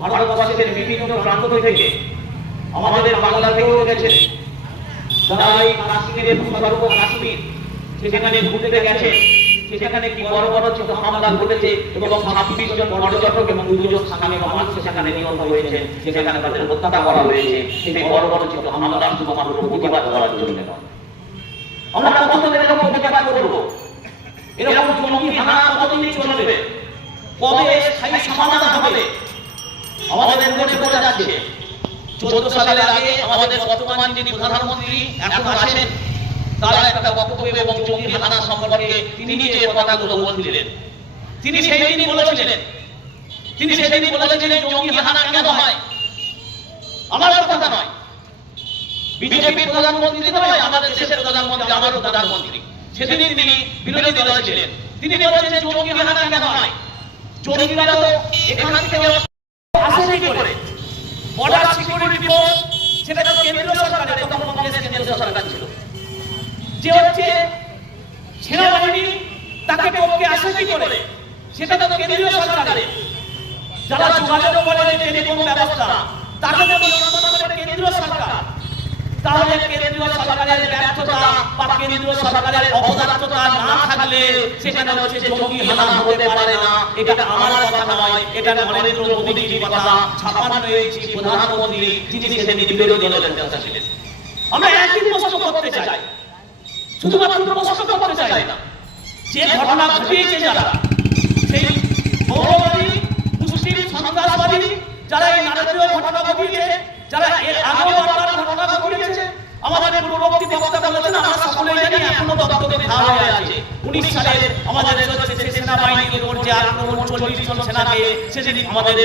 ভারতবর্ষের বিভিন্ন প্রান্ত থেকে আমাদের বাংলা থেকেও গেছে কাশ্মীরের সর্ব কাশ্মীর সেখানে ঘুরতে গেছে, সেখানে কি বড় বড় ছোট হামলা ঘটেছে এবং ছাব্বিশ জন দুজন মানুষ সেখানে নিহত হয়েছে সেখানে তাদের হত্যা করা হয়েছে বড় বড় ছোট হামলা শুধুমাত্র প্রতিবাদ করার জন্য নয়। আমরা কতদিন এরকম এরকম জঙ্গি হানা কতদিন চলবে? কবে স্থায়ী সমাধান হবে? আমাদের মনে পড়ে যাচ্ছে, চোদ্দ সালের আগে আমাদের বর্তমান যিনি প্রধানমন্ত্রী এখন একটা বক্তব্য এবং জঙ্গি হানা সম্পর্কে তিনি যে কথাগুলো বলছিলেন, তিনি বলেছিলেন তিনি বলেছিলেন জঙ্গি হানা কেন হয়? আমার কথা নয়। বিজেপির প্রধানমন্ত্রী নয়, আমাদের দেশের প্রধানমন্ত্রী, আমারও প্রধানমন্ত্রী। সেদিনই তিনি বিরোধী দলে ছিলেন। তিনি বলেছেন জঙ্গি হানা কেন হয়? জঙ্গিরা তো এখান থেকে আসে কি করে বর্ডার সিকিউরিটি ফোর্স সেটা তো কেন্দ্রীয় সরকারের তখন কেন্দ্রীয় সরকার ছিল। যে হচ্ছে সেনাবাহিনী তাকে পক্ষে আসে কি করে, সেটা তো কেন্দ্রীয় সরকারের। যারা যোগাযোগ করে টেলিফোন ব্যবস্থা, তাকে নিয়ন্ত্রণ কেন্দ্রীয় সরকার, তাহলে কেন্দ্রীয় সরকারের ব্যর্থতা বা কেন্দ্রীয় সরকারের অবদার্থতা না থাকলে সেখানে হচ্ছে জঙ্গি হানা হতে পারে না। এটা আমার কথা নয়, এটা নরেন্দ্র মোদীজির কথা। ছাপানো হয়েছে প্রধানমন্ত্রী যিনি সেদিন বিরোধী দলের নেতা ছিলেন। আমরা একই প্রশ্ন করতে চাই। শুধুমাত্র প্রশ্ন করতে চাই না। যে ঘটনা ঘটিয়েছে যারা, সেই মৌলবাদী, মুসলিম, সন্ত্রাসবাদী, যারা এই নারকীয় ঘটনা ঘটিয়েছে, যারা এর আগেও বারবার ঘটনা ঘটিয়েছে, আমাদের পূর্ববর্তী বক্তা বলেছেন, আমরা সকলেই জানি এখনও দপ্তরে ধারা হয়ে আছে। উনিশ সালে আমাদের সেনাবাহিনীর উপর যে আক্রমণ চল্লিশ জন সেনাকে সেদিন আমাদের